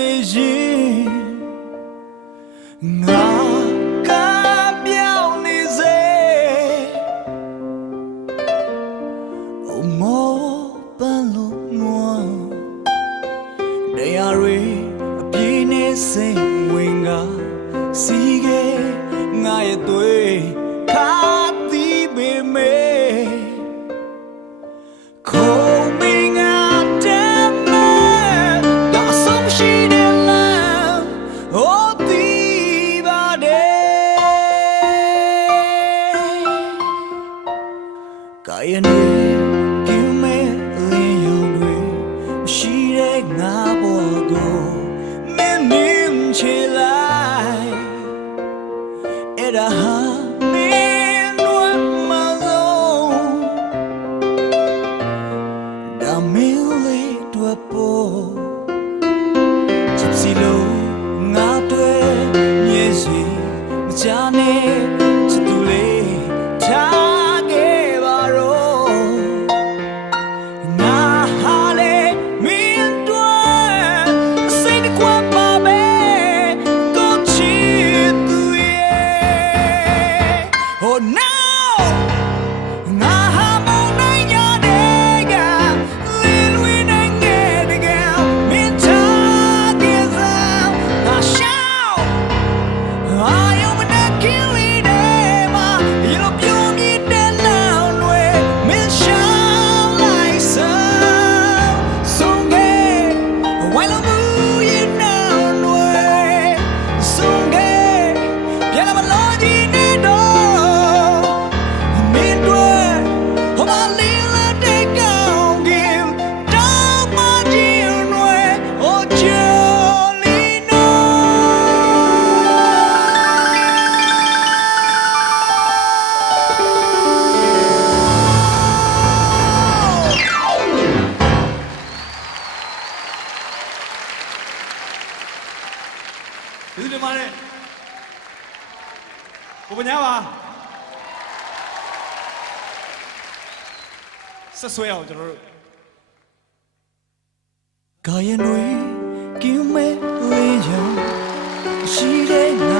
နေရင်ငါကပြောင်းနေစေအမောပန်းလို့ငွားတရားတွေအပြည့်နဲ့စိတ်ဝင်ကစီးခဲ့ငါရဲ့သွေးခါတီးပေမဲ့ခုံမင်းငါတမ်းမဲ့ဒါဆုံးရှိတယ်လားဟောတီးပါတယ်ကာယနေကျင်းမဲ့လင်းရုံတွေမရှိတဲ့ငါဘဝကိုမင်းမြင်ချင်လိုက်အဲ့ဒါဟာမင်းတို့မလို့ဒါမင်းလေးတို့ပေါ်ချစ်စီလို့ငါတွေ့မြင်စီမချနဲ့ချစ်သူလေးထားခဲ့ပါတော့ငါဟာလေမင်းတို့စိတ်ကွာပါပဲကိုချစ်သူရဲ့ Oh no ငါဟာမနိုင်ရတဲ့ကလင်းလွင်နိုင်တဲ့ကမင်းထားခဲ့စားငါရှောင်းအာယုံမနဲ့ကင်းလေးတဲ့မှာရေလိုပြုံးမြစ်တဲ့လောင်တွေမင်းရှောင်းလိုက်စားဆုံးခဲ့ဝိုင်းလို့ဘူးရင်နောင်တွေဆုံးခဲ့ပြန်လာမလို့ဒီနေ့တော့မင်းတို့ဟောမလေးလာတဲ့ကောင်ကင်တောင်းမခြင်းတွေဟောချီနိုဒီလိုမှလည်းဘုပညာပါဆက်ဆွဲအောင်ကျွန်တော်တို့ ကာယံတွေကျင်းမဲ့လင်းရုံရှိတဲ့ငါ